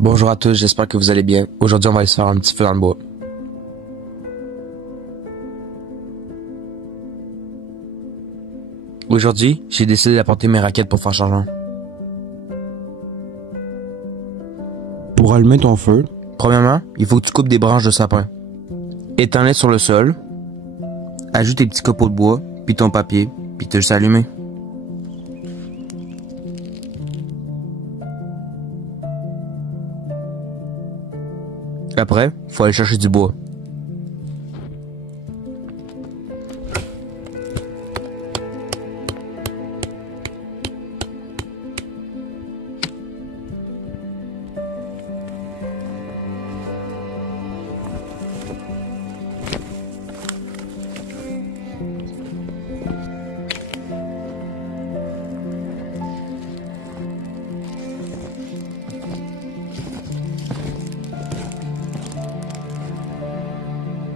Bonjour à tous, j'espère que vous allez bien. Aujourd'hui, on va aller se faire un petit feu dans le bois. Aujourd'hui, j'ai décidé d'apporter mes raquettes pour faire changement. Pour allumer ton feu, premièrement, il faut que tu coupes des branches de sapin. Étends-les sur le sol. Ajoute tes petits copeaux de bois, puis ton papier, puis t'as juste à allumer. Après, faut aller chercher du bois.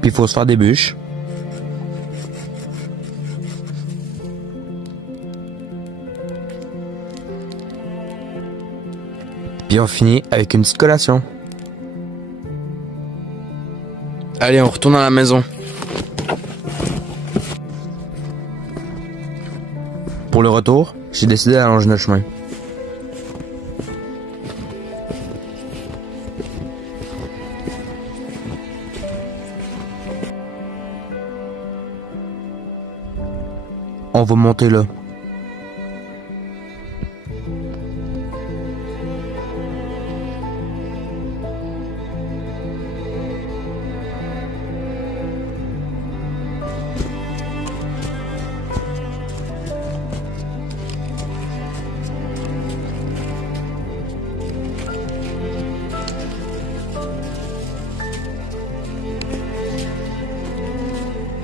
Puis il faut se faire des bûches. Puis on finit avec une petite collation. Allez, on retourne à la maison. Pour le retour, j'ai décidé d'allonger notre chemin. On va monter là.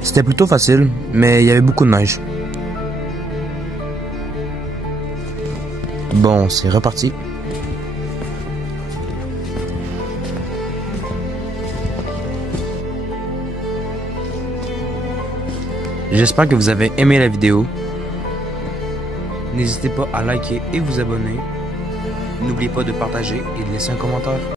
C'était plutôt facile, mais il y avait beaucoup de neige. Bon, c'est reparti. J'espère que vous avez aimé la vidéo. N'hésitez pas à liker et vous abonner. N'oubliez pas de partager et de laisser un commentaire.